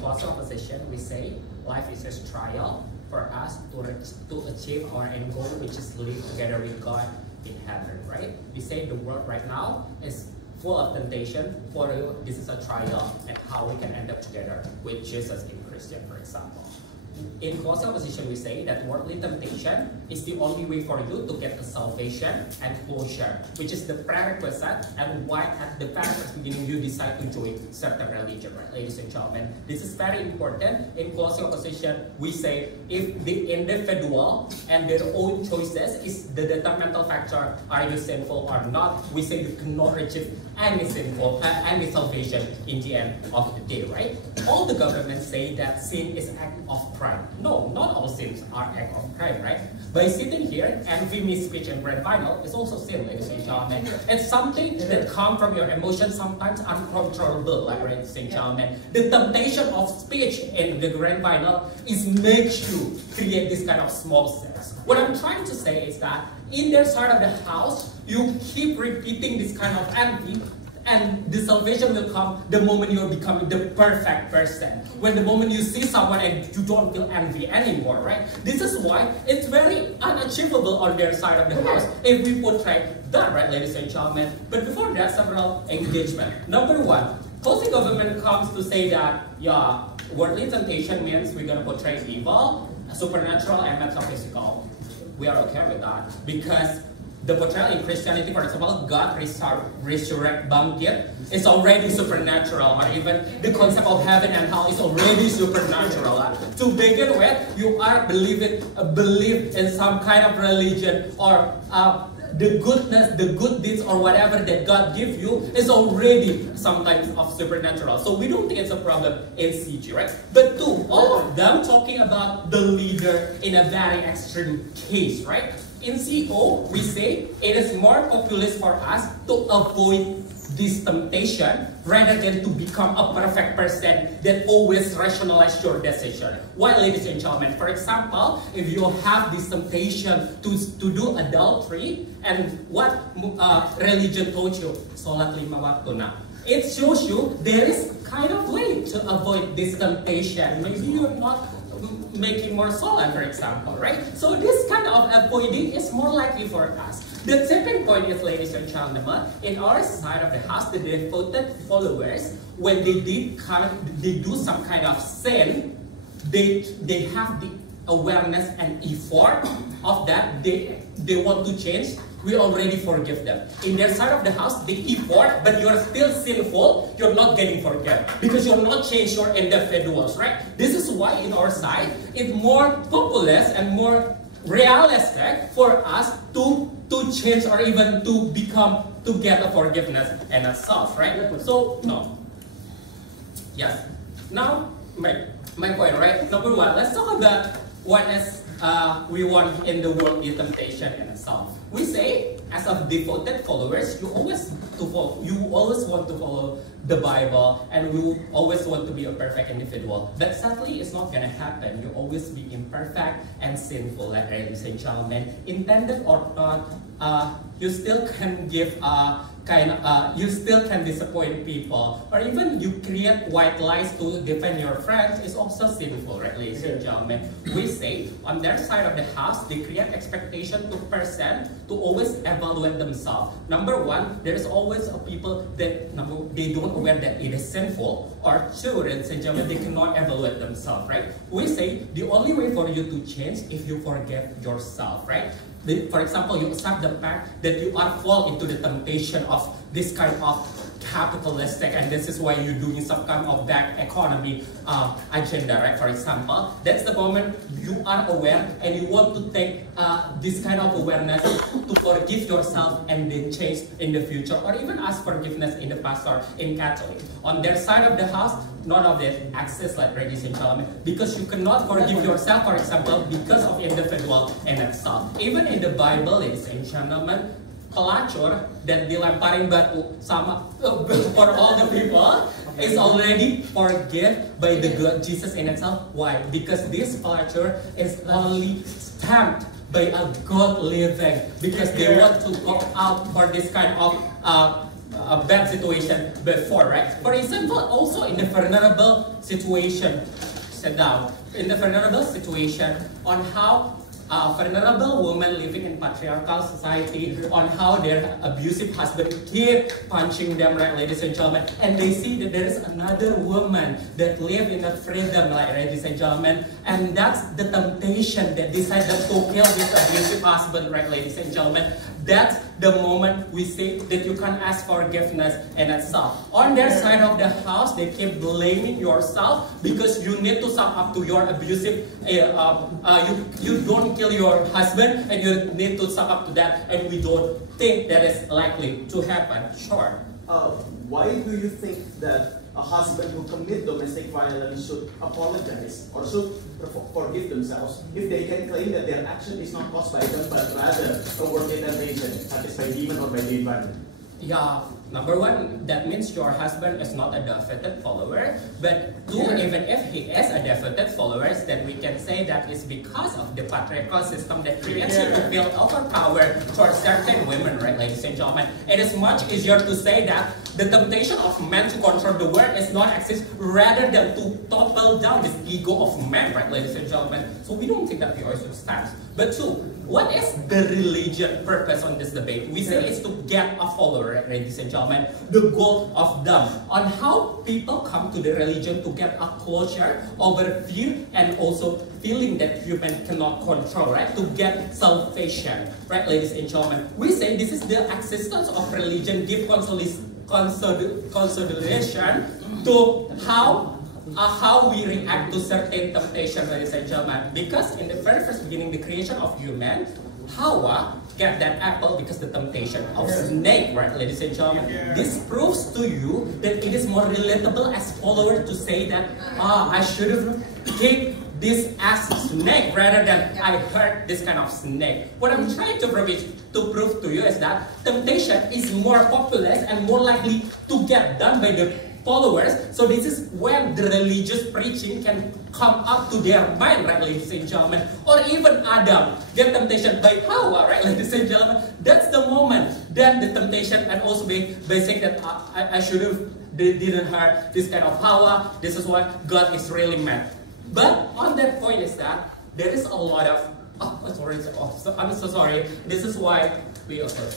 close opposition, we say life is a trial for us to achieve our end goal, which is live together with God in heaven, right? We say the world right now is full of temptation. For you, this is a trial, and how we can end up together with Jesus in Christian, for example. In close opposition, we say that worldly temptation is the only way for you to get the salvation and closure, which is the prerequisite and why at the very first beginning you decide to join certain religion, right, ladies and gentlemen? This is very important. In close opposition, we say if the individual and their own choices is the detrimental factor, are you sinful or not, we say you cannot achieve any any salvation in the end of the day, right? All the governments say that sin is an act of crime. No, not all sins are act of crime, right? By sitting here, envy, misspeech, and red vinyl is also sin, ladies and gentlemen. It's something that comes from your emotions, sometimes uncontrollable, like ladies and gentlemen. The temptation of speech in the grand vinyl is makes you create this kind of small sins. What I'm trying to say is that in their side of the house, you keep repeating this kind of envy, and the salvation will come the moment you're becoming the perfect person. When the moment you see someone and you don't feel envy anymore, right? This is why it's very unachievable on their side of the house if we portray that, right, ladies and gentlemen? But before that, several engagement. Number one, Cozy government comes to say that, yeah, worldly temptation means we're gonna portray evil, supernatural, and metaphysical. We are okay with that because the portrayal in Christianity, for example, God resurrect bangkit is already supernatural, or even the concept of heaven and hell is already supernatural. To begin with, you are believe in some kind of religion, or the goodness, the good deeds, or whatever that God gives you is already sometimes of supernatural. So we don't think it's a problem in CG, right? But two, all of them talking about the leader in a very extreme case, right? In CO, we say it is more populist for us to avoid this temptation rather than to become a perfect person that always rationalize your decision. Why, ladies and gentlemen? For example, if you have this temptation to do adultery, and what religion told you? Salat 5 waktu. Now, it shows you there is kind of way to avoid this temptation. Maybe you're not making more salat, for example, right? So this kind of avoiding is more likely for us. The second point is, ladies and gentlemen, in our side of the house, the devoted followers, when they do some kind of sin, they have the awareness and effort of that. They want to change. We already forgive them. In their side of the house, they effort, but you're still sinful, you're not getting forgiven because you're not changed your individuals, right? This is why in our side, it's more populist and more realistic for us to change or even to get a forgiveness and a self, right? So, no. Yes. Now, my point, right? Number one, let's talk about what is we want in the world is temptation and self. We say, as of devoted followers, you always want to follow the Bible, and you always want to be a perfect individual. But sadly, it's not gonna happen. You always be imperfect and sinful, like ladies and gentlemen. Intended or not, you still can give you still can disappoint people, or even you create white lies to defend your friends is also sinful, right, ladies and gentlemen? We say on their side of the house, they create expectation to person to always evaluate themselves. Number one, there is always a people that they don't aware that it is sinful, or two, ladies and gentlemen, they cannot evaluate themselves, right? We say the only way for you to change if you forgive yourself, right? For example, you accept the fact that you are fall into the temptation of this kind of capitalistic, and this is why you're doing some kind of back economy agenda, right? For example, that's the moment you are aware and you want to take this kind of awareness to forgive yourself and then change in the future, or even ask forgiveness in the pastor in Catholic. On their side of the house, none of that access, like ladies and gentlemen, because you cannot forgive yourself, for example, because of individual and itself. Even in the Bible, ladies and gentlemen, pelacur dan dilemparin batu sama for all the people is already forgiven by the God, Jesus in itself. Why? Because this pelacur is only stamped by a God living, because they want to go out for this kind of a bad situation before, right? For example, also in the vulnerable situation, sit down, in the vulnerable situation on how vulnerable women living in patriarchal society, on how their abusive husband keep punching them, right, ladies and gentlemen, and they see that there is another woman that live in that freedom, like, ladies and gentlemen, and that's the temptation that decided to kill this abusive husband, right, ladies and gentlemen. That's the moment we say that you can ask forgiveness and itself. On their side of the house, they keep blaming yourself because you need to sum up to your abusive, you don't kill your husband and you need to sum up to that, and we don't think that is likely to happen. Sure. Why do you think that a husband who commit domestic violence should apologize or should forgive themselves if they can claim that their action is not caused by them but rather a work intervention, such as by demon or by the environment? Yeah, number one, that means your husband is not a devoted follower. But two, even if he is a devoted follower, then we can say that it's because of the patriarchal system that creates you to feel overpower towards certain women, right, ladies and gentlemen. It is much easier to say that the temptation of men to control the world is not exist rather than to topple down this ego of men, right, ladies and gentlemen. So we don't think that we also stand. But two, what is the religion purpose on this debate? We say it's to get a follower, ladies and gentlemen. The goal of them on how people come to the religion to get a closure over fear and also feeling that human cannot control, right? To get salvation, right, ladies and gentlemen. We say this is the existence of religion give consolidation to how we react to certain temptation, ladies and gentlemen. Because in the very first beginning, the creation of human, Haiyaa get that apple because the temptation of snake, right, ladies and gentlemen. This proves to you that it is more relatable as follower to say that, I should have kicked this as snake rather than I hurt this kind of snake. What I'm trying to prove to you is that temptation is more populous and more likely to get done by the followers. So this is when the religious preaching can come up to their mind, right, ladies and gentlemen. Or even Adam get temptation by Haiyaa, right, ladies and gentlemen. That's the moment. Then the temptation and also by saying that I should have didn't hurt this kind of Haiyaa. This is what God is really mad. But on that point is that there is a lot of I'm so sorry. This is why we occur.